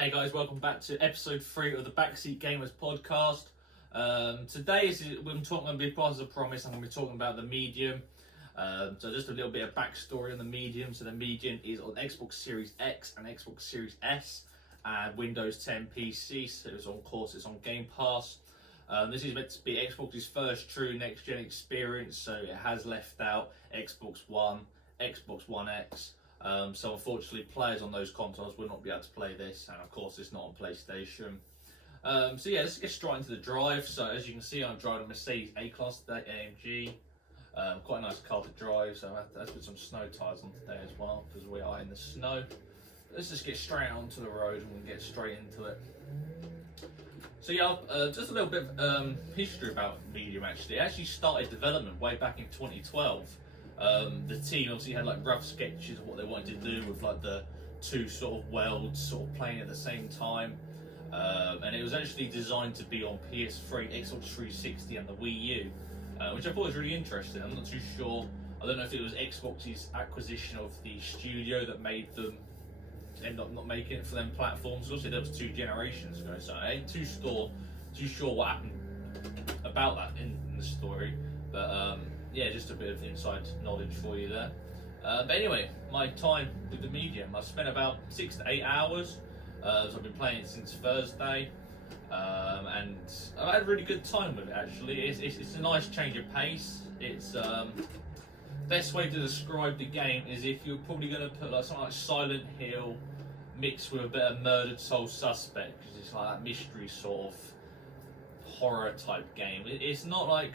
Hey guys, welcome back to episode 3 of the BackSeat Gamers podcast. Today I'm going to be part of the promise. I'm going to be talking about the Medium. So just a little bit of backstory on the Medium. So the Medium is on Xbox Series X and Xbox Series S and Windows 10 PC. So it's on Game Pass. This is meant to be Xbox's first true next-gen experience. So it has left out Xbox One, Xbox One X. So unfortunately, players on those consoles will not be able to play this, and of course, it's not on PlayStation. So yeah, let's get straight into the drive. So as you can see, I'm driving a Mercedes A-Class today, AMG. Quite a nice car to drive. So I have to put some snow tyres on today as well because we are in the snow. Let's just get straight onto the road and we'll get straight into it. So yeah, just a little bit of history about Medium. Actually, it actually started development way back in 2012. The team obviously had like rough sketches of what they wanted to do with like the two sort of worlds sort of playing at the same time, and it was actually designed to be on PS3, Xbox 360 and the Wii U, which I thought was really interesting. I'm not too sure, I don't know if it was Xbox's acquisition of the studio that made them end up not making it for them platforms. Obviously that was 2 generations ago, so I ain't too sure what happened about that in the story, but yeah, just a bit of inside knowledge for you there. But anyway, my time with the Medium, I've spent about 6 to 8 hours. So I've been playing it since Thursday, and I've had a really good time with it. Actually, it's a nice change of pace. It's best way to describe the game is if you're probably going to put like something like Silent Hill mixed with a bit of Murdered Soul Suspect, because it's like that mystery sort of horror type game. It's not like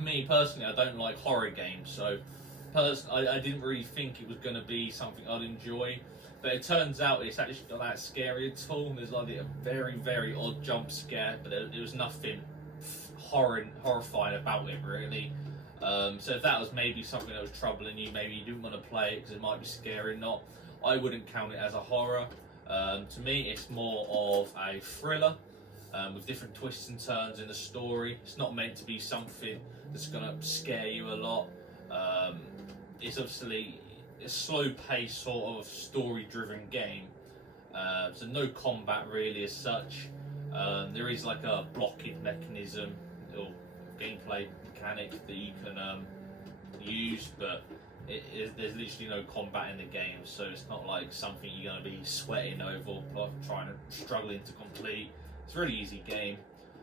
me personally, I don't like horror games, so I didn't really think it was going to be something I'd enjoy, but it turns out it's actually not that scary at all. There's like a very, very odd jump scare, but there was nothing horrifying about it really. So if that was maybe something that was troubling you, maybe you didn't want to play it because it might be scary or not, I wouldn't count it as a horror. To me, it's more of a thriller. With different twists and turns in the story. It's not meant to be something that's going to scare you a lot. It's obviously a slow-paced sort of story-driven game. So no combat really as such. There is like a blocking mechanism or gameplay mechanic that you can use, but there's literally no combat in the game. So it's not like something you're going to be sweating over or struggling to complete. It's a really easy game,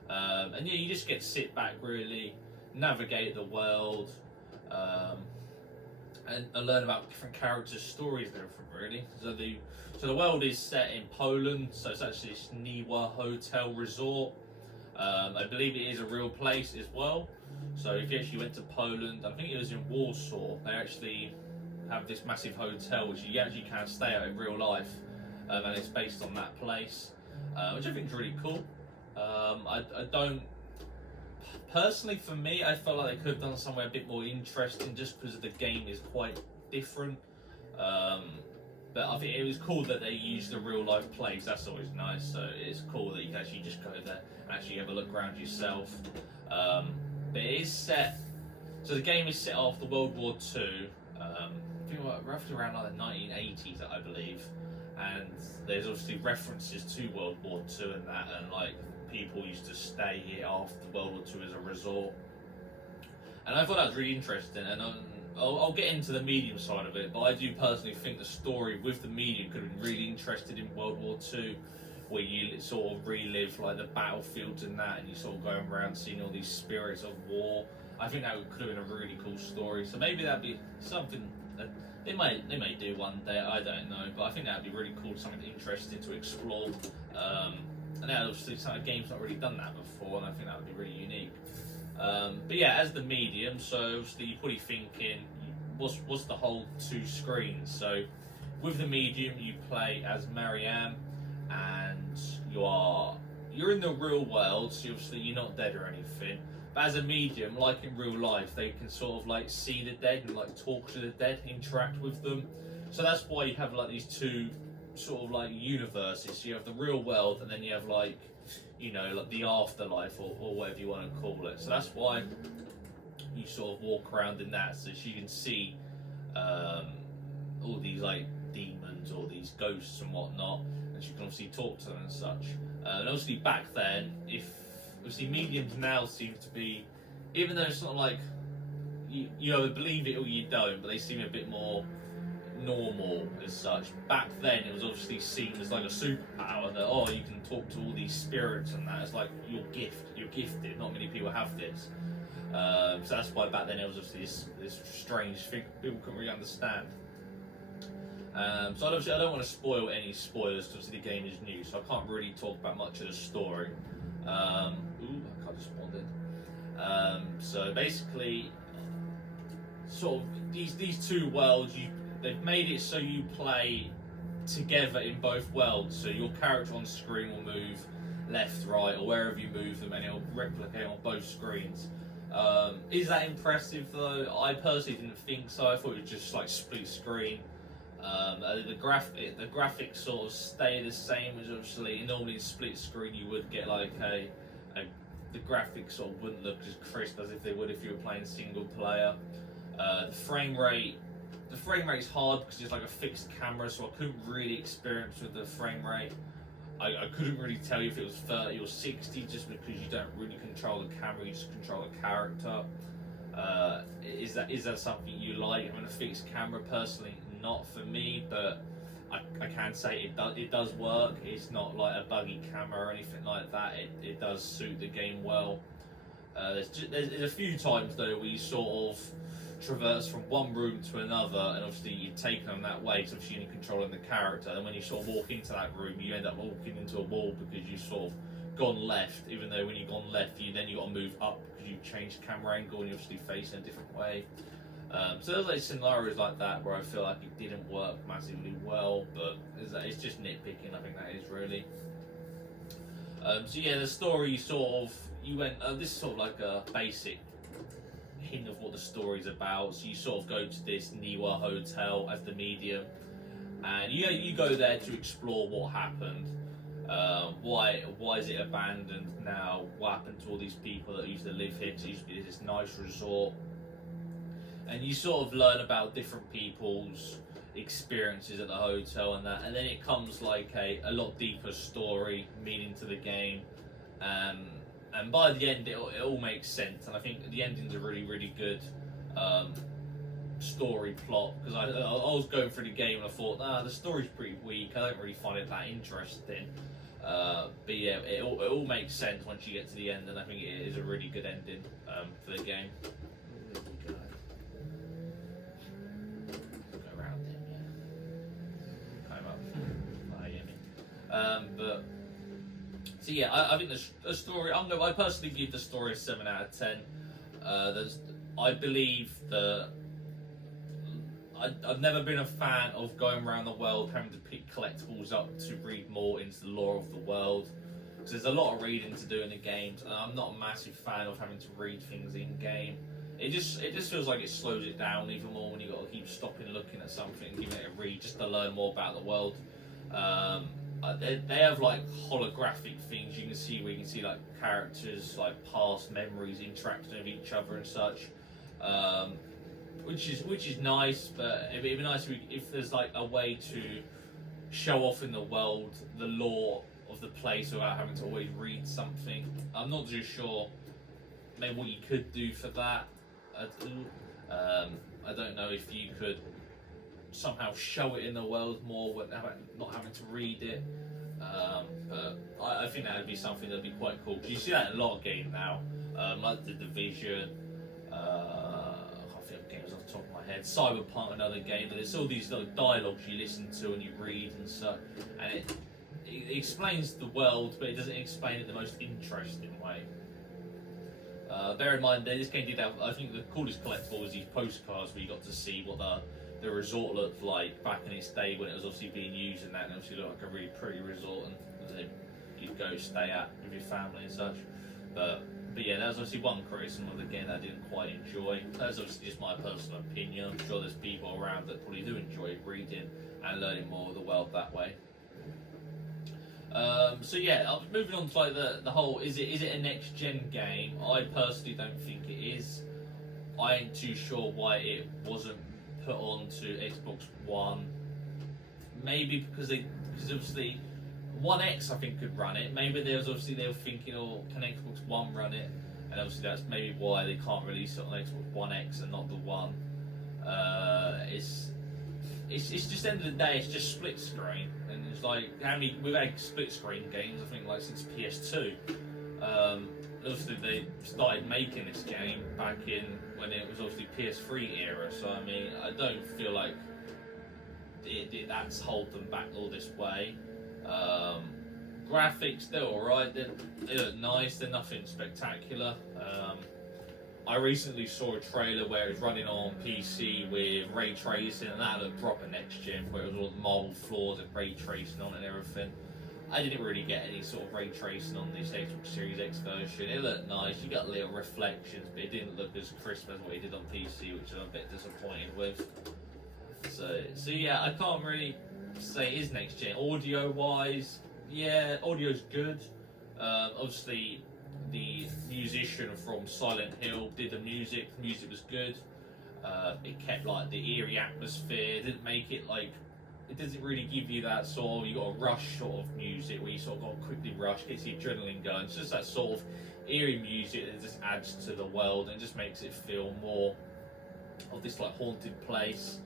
and yeah, you just get to sit back, really navigate the world, and learn about different characters' stories and everything. Really, so the world is set in Poland, so it's actually this Niwa Hotel Resort. I believe it is a real place as well. So if you actually went to Poland, I think it was in Warsaw, they actually have this massive hotel which you actually can stay at in real life, and it's based on that place. Which I think is really cool. I don't personally, for me, I felt like they could have done somewhere a bit more interesting just because the game is quite different. But I think it was cool that they used the real life place. That's always nice. So it's cool that you can actually just go there and actually have a look around yourself. But it is set. So the game is set after World War II. I think roughly around like the 1980s, I believe. And there's obviously references to World War II and that, and like people used to stay here after World War II as a resort. And I thought that was really interesting, and I'll get into the Medium side of it, but I do personally think the story with the Medium could have been really interested in World War II, where you sort of relive like the battlefields and that, and you sort of going around seeing all these spirits of war. I think that could have been a really cool story, so maybe that'd be something that they may do one day, I don't know, but I think that would be really cool, something interesting to explore. And that obviously some game's not really done that before, and I think that would be really unique. But yeah, as the Medium, so obviously you're probably thinking, what's the whole 2 screens? So with the Medium, you play as Marianne, and you're in the real world, so obviously you're not dead or anything. But as a Medium, like in real life, they can sort of like see the dead and like talk to the dead, interact with them. So that's why you have like these 2 sort of like universes. So you have the real world, and then you have like, you know, like the afterlife or whatever you want to call it. So that's why you sort of walk around in that, so you can see all these like demons or these ghosts and whatnot, and you can obviously talk to them and such. And obviously back then, if obviously mediums now seem to be, even though it's not like you either believe it or you don't, but they seem a bit more normal as such. Back then, it was obviously seen as like a superpower that you can talk to all these spirits and that. It's like your gift. You're gifted. Not many people have this. So that's why back then it was obviously this strange thing people couldn't really understand. So obviously I don't want to spoil any spoilers because the game is new, so I can't really talk about much of the story. I can't respond it. So basically, sort of these two worlds, they've made it so you play together in both worlds. So your character on screen will move left, right, or wherever you move them, and it'll replicate on both screens. Is that impressive though? I personally didn't think so. I thought it was just like split screen. The graphics sort of stay the same as obviously normally in split screen you would get like the graphics sort of wouldn't look as crisp as if they would if you were playing single player. The frame rate's hard because it's like a fixed camera, so I couldn't really experience with the frame rate. I couldn't really tell you if it was 30 or 60 just because you don't really control the camera, you just control the character. Is that something you like, having a fixed camera? Personally, not for me, but I can say it does work. It's not like a buggy camera or anything like that. It does suit the game well. There's a few times though where you sort of traverse from one room to another, and obviously you're taking them that way because obviously you're controlling the character, and when you sort of walk into that room you end up walking into a wall because you've sort of gone left, even though when you've gone left you got to move up because you've changed camera angle and you're obviously facing a different way. So there's like scenarios like that where I feel like it didn't work massively well, but it's just nitpicking, I think that is really. So yeah, the story this is sort of like a basic hint of what the story's about. So you sort of go to this Niwa hotel as the medium, and you go there to explore what happened. Why is it abandoned now? What happened to all these people that used to live here? Because it used to be this nice resort. And you sort of learn about different people's experiences at the hotel and that, and then it comes like a lot deeper story meaning to the game, and by the end it all makes sense, and I think the ending's a really, really good story plot, because I was going through the game and I thought, the story's pretty weak, I don't really find it that interesting, but yeah, it all makes sense once you get to the end, and I think it is a really good ending for the game. But so yeah, I think the story. I personally give the story a 7 out of 10. I believe that I've never been a fan of going around the world having to pick collectibles up to read more into the lore of the world. Because there's a lot of reading to do in the games, and I'm not a massive fan of having to read things in game. It just feels like it slows it down even more when you got to keep stopping, looking at something, and giving it a read just to learn more about the world. They have like holographic things you can see where you can see like characters, like past memories interacting with each other and such, which is nice. But it'd be nice if there's like a way to show off in the world the lore of the place without having to always read something. I'm not too sure maybe what you could do for that. I don't know if you could somehow show it in the world more without not having to read it, but I think that would be something that would be quite cool, because you see that in a lot of games now, like The Division, I can't think of games off the top of my head, Cyberpunk, another game, but there's all these little dialogues you listen to and you read and such, and it explains the world, but it doesn't explain it the most interesting way. Bear in mind that this game did have, I think the coolest collectible was these postcards where you got to see what the resort looked like back in its day when it was obviously being used, and that, and obviously looked like a really pretty resort, and you'd go stay at with your family and such. But yeah, that was obviously one criticism of the game that I didn't quite enjoy. That's obviously just my personal opinion. I'm sure there's people around that probably do enjoy reading and learning more of the world that way. So yeah, moving on to like the whole, is it a next gen game? I personally don't think it is. I ain't too sure why it wasn't put on to Xbox One. Maybe because obviously One X I think could run it. Maybe they were thinking, oh, can Xbox One run it? And obviously that's maybe why they can't release it on Xbox One X and not the One. It's just, end of the day, it's just split screen, and it's like we've had split screen games I think like since PS2. Obviously they started making this game back in when it was obviously PS3 era. So I mean, I don't feel like that's hold them back all this way. Graphics, they're alright, they look nice, they're nothing spectacular. I recently saw a trailer where it was running on PC with ray tracing, and that looked proper next gen, where it was all the marble floors and ray tracing on it and everything. I didn't really get any sort of ray tracing on this Xbox Series X version. It looked nice, you got little reflections, but it didn't look as crisp as what it did on PC, which I'm a bit disappointed with. So yeah, I can't really say it is next gen. Audio wise, yeah, audio's good. Obviously, the musician from Silent Hill did the music. The music was good. It kept like the eerie atmosphere. It didn't make it like, it doesn't really give you that sort of, you got a rush sort of music where you sort of got to quickly rush, gets the adrenaline going. It's just that sort of eerie music that just adds to the world and just makes it feel more of this like haunted place.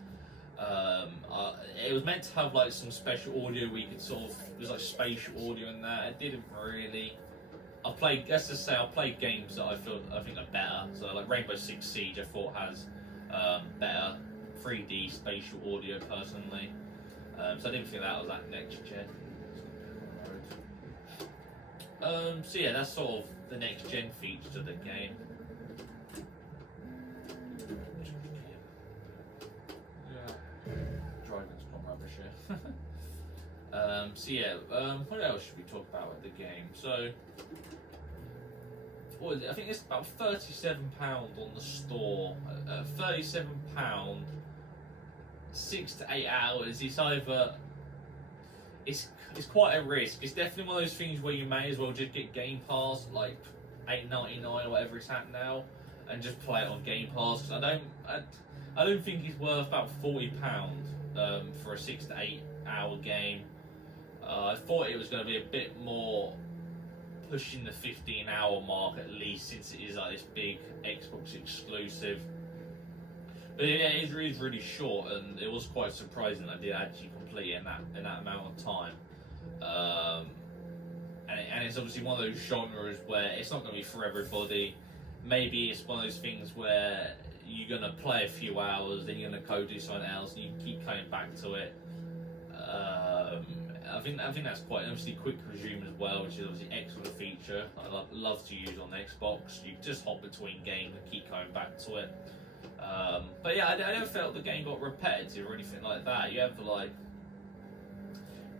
It was meant to have like some special audio where you could sort of, there's like spatial audio in that. It didn't really. I played games that I think are better. So like Rainbow Six Siege, I thought has better 3D spatial audio personally. So I didn't think that was that next gen. So yeah, that's sort of the next gen features of the game. Driving's quite rubbish here. So yeah, what else should we talk about with the game? So, what is it? I think it's about £37 on the store. £37, 6 to 8 hours. It's either it's quite a risk. It's definitely one of those things where you may as well just get Game Pass, like $8.99 or whatever it's at now, and just play it on Game Pass. Cause I don't think it's worth about £40 for a 6 to 8 hour game. I thought it was going to be a bit more pushing the 15-hour mark at least, since it is like this big Xbox exclusive. But yeah, it is really short, and it was quite surprising I did actually complete it in that amount of time. And it's obviously one of those genres where it's not going to be for everybody. Maybe it's one of those things where you're going to play a few hours, then you're going to go do something else, and you keep coming back to it. I think that's quite obviously quick resume as well, which is obviously an excellent feature I love to use on Xbox. You just hop between games and keep coming back to it. But yeah, I never felt the game got repetitive or anything like that. You have like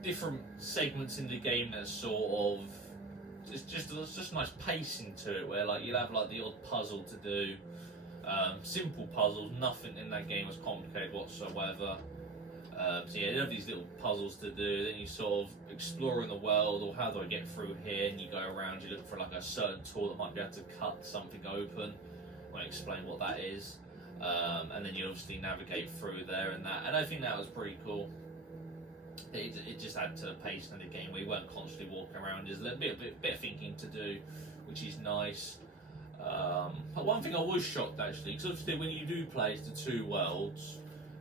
different segments in the game that sort of there's just nice pacing to it, where like you'll have like the odd puzzle to do, simple puzzles. Nothing in that game was complicated whatsoever. So yeah, you have these little puzzles to do. Then you sort of explore in the world, or how do I get through here? And you go around, you look for like a certain tool that might be able to cut something open. I won't explain what that is. And then you obviously navigate through there and that. And I think that was pretty cool. It just added to the pace of the game where you weren't constantly walking around. There's a little bit of thinking to do, which is nice. But one thing I was shocked actually, because obviously when you do play as the two worlds,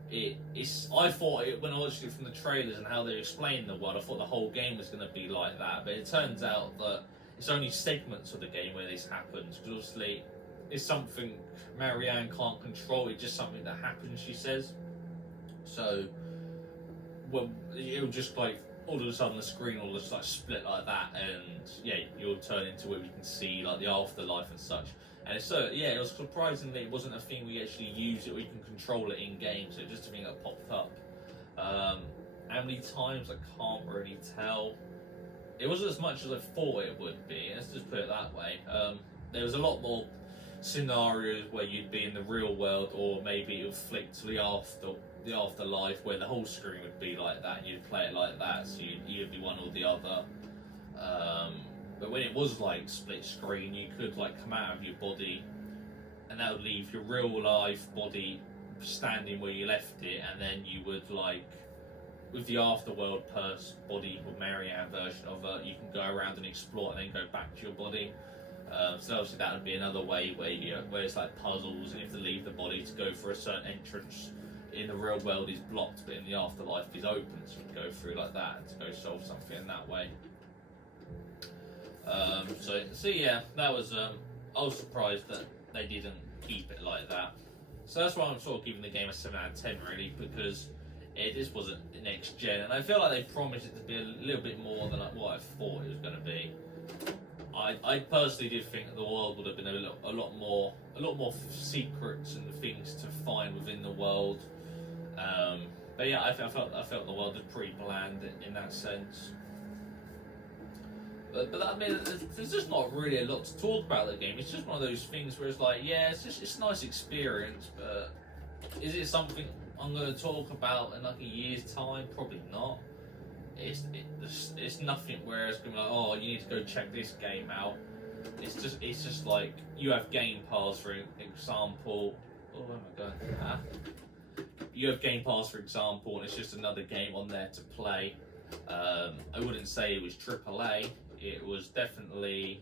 I thought when I watched it from the trailers and how they explained the world, I thought the whole game was going to be like that. But it turns out that it's only segments of the game where this happens. Because obviously it's something Marianne can't control. It's just something that happens, she says. So, well, it'll just like all of a sudden the screen will just like split like that, and yeah, you'll turn into where you can see like the afterlife and such. And so yeah, it was surprisingly it wasn't a thing we actually use it, or you can control it in game. So it was just a thing that popped up. How many times I can't really tell. It wasn't as much as I thought it would be. Let's just put it that way. There was a lot more scenarios where you'd be in the real world, or maybe it would flick to the afterlife, where the whole screen would be like that, and you'd play it like that. So you'd either be one or the other. But when it was like split screen, you could like come out of your body, and that would leave your real life body standing where you left it, and then you would like with the Afterworld body or Marianne version of you can go around and explore and then go back to your body. So obviously that would be another way where it's like puzzles and you have to leave the body to go for a certain entrance. In the real world is blocked, but in the afterlife is open, so you can go through like that and to go solve something in that way. So yeah, that was I was surprised that they didn't keep it like that. So that's why I'm sort of giving the game a 7 out of 10 really, because this wasn't next gen, and I feel like they promised it to be a little bit more than what I thought it was going to be. I personally did think that the world would have been a lot more secrets and things to find within the world. But yeah, I felt the world was pretty bland in that sense. But I mean, there's just not really a lot to talk about the game. It's just one of those things where it's like, yeah, it's a nice experience, but is it something I'm going to talk about in like a year's time? Probably not. It's nothing where it's going to be like, oh, you need to go check this game out. It's just like you have Game Pass for example. Oh, where am I going? You have Game Pass for example, and it's just another game on there to play. I wouldn't say it was AAA. It was definitely,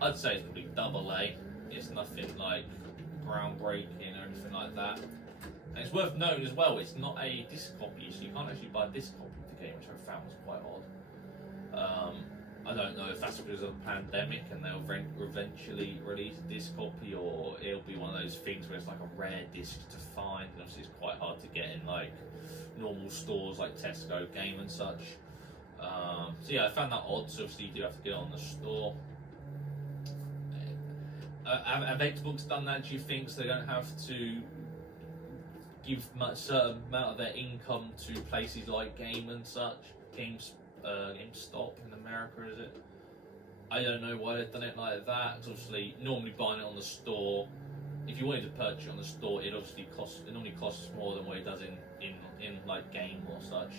I'd say it's probably AA. It's nothing like groundbreaking or anything like that. And it's worth noting as well, it's not a disc copy, so you can't actually buy a disc copy of the game, which I found was quite odd. I don't know if that's because of the pandemic and they'll eventually release a disc copy, or it'll be one of those things where it's like a rare disc to find, and obviously it's quite hard to get in like normal stores like Tesco Game and such. So yeah, I found that odd, so obviously you do have to get it on the store. Have Xbox done that, do you think, so they don't have to give a certain amount of their income to places like Game and such? GameStop in America, is it? I don't know why they've done it like that. Because obviously, normally buying it on the store, if you wanted to purchase it on the store, it normally costs more than what it does in like Game or such.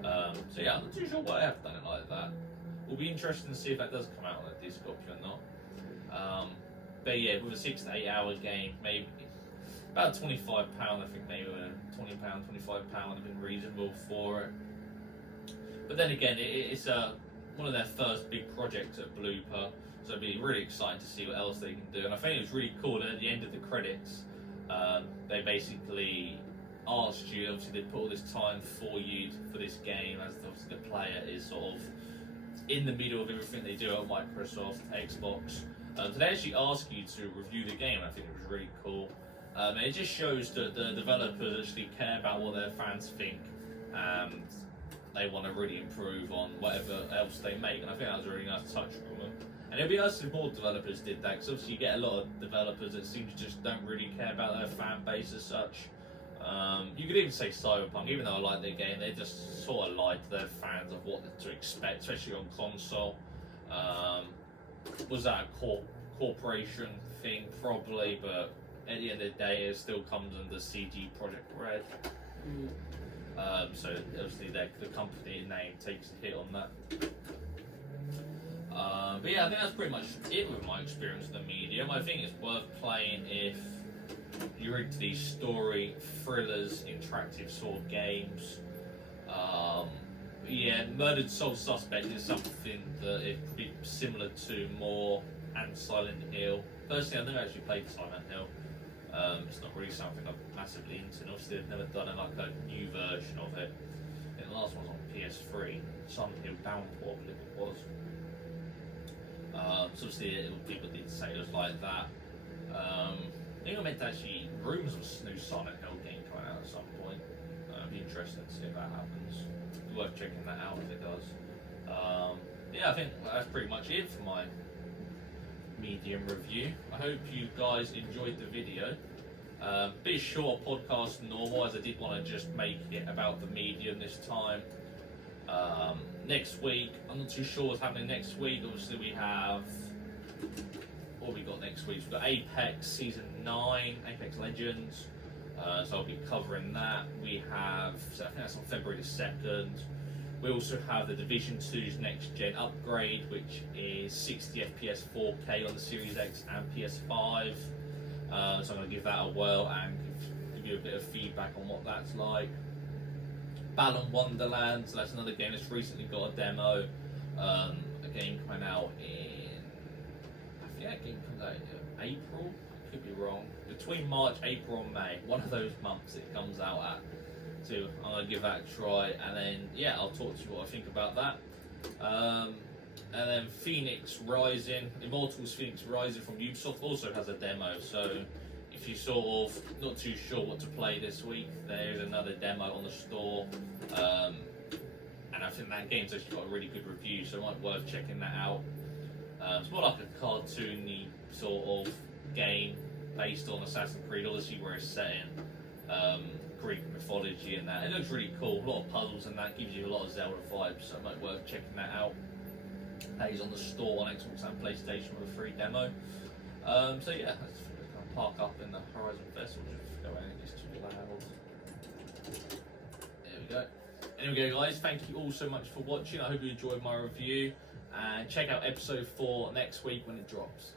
So yeah, I'm not too sure why I have done it like that. It'll be interesting to see if that does come out on a disc copy or not. But yeah, with a 6 to 8 hour game, maybe about £25, I think maybe £20, £25 would have been reasonable for it. But then again, it's one of their first big projects at Blooper, so it'd be really exciting to see what else they can do. And I think it was really cool that at the end of the credits, they basically asked you, obviously they put all this time for you for this game, as obviously the player is sort of in the middle of everything they do at Microsoft, Xbox. So they actually ask you to review the game, and I think it was really cool. And it just shows that the developers actually care about what their fans think, and they want to really improve on whatever else they make. And I think that was a really nice touch from them. And it'd be nice if more developers did that, because obviously you get a lot of developers that seem to just don't really care about their fan base as such. You could even say Cyberpunk, even though I like their game, they just sort of lied to their fans of what to expect, especially on console. Was that a corporation thing? Probably, but at the end of the day, it still comes under CD Projekt Red. So obviously the company name takes a hit on that. But yeah, I think that's pretty much it with my experience with the medium. I think it's worth playing if you're into these story, thrillers, interactive sort of games. Yeah, Murdered Soul Suspect is something that is pretty similar to more and Silent Hill. Personally, I've never actually played Silent Hill. It's not really something I'm massively into, and obviously they've never done a new version of it. I think the last one was on PS3, Silent Hill Downpour, I believe it was. So obviously people did say it was like that. I think I meant to actually rumours of a new Silent Hill game coming out at some point. It'd be interesting to see if that happens. It's worth checking that out if it does. Yeah, I think that's pretty much it for my medium review. I hope you guys enjoyed the video. Bit short podcast than normal, as I did want to just make it about the medium this time. Next week, I'm not too sure what's happening next week. Obviously we have, what have we got next week? We've got Apex Season 9, Apex Legends, so I'll be covering that. We have, so I think that's on February the 2nd. We also have the Division 2's next gen upgrade, which is 60 FPS 4K on the Series X and PS5. So I'm going to give that a whirl and give you a bit of feedback on what that's like. Balan Wonderland, so that's another game that's recently got a demo. A game coming out in, I think that game comes out in April, I could be wrong. Between March, April and May, one of those months it comes out at. So I'm going to give that a try, and then yeah, I'll talk to you what I think about that. And then Phoenix Rising, Immortals Phoenix Rising from Ubisoft also has a demo, so if you're sort of not too sure what to play this week, there's another demo on the store. And I think that game's actually got a really good review, so it might be worth checking that out. It's more like a cartoony sort of game based on Assassin's Creed Odyssey, where it's set in Greek mythology and that. It looks really cool, a lot of puzzles and that, gives you a lot of Zelda vibes, so it might be worth checking that out. He's on the store on Xbox and PlayStation with a free demo. So yeah, let's kind of park up in the Horizon Festival, just go out and it's too loud. There we go. Anyway guys, thank you all so much for watching. I hope you enjoyed my review, and check out episode 4 next week when it drops.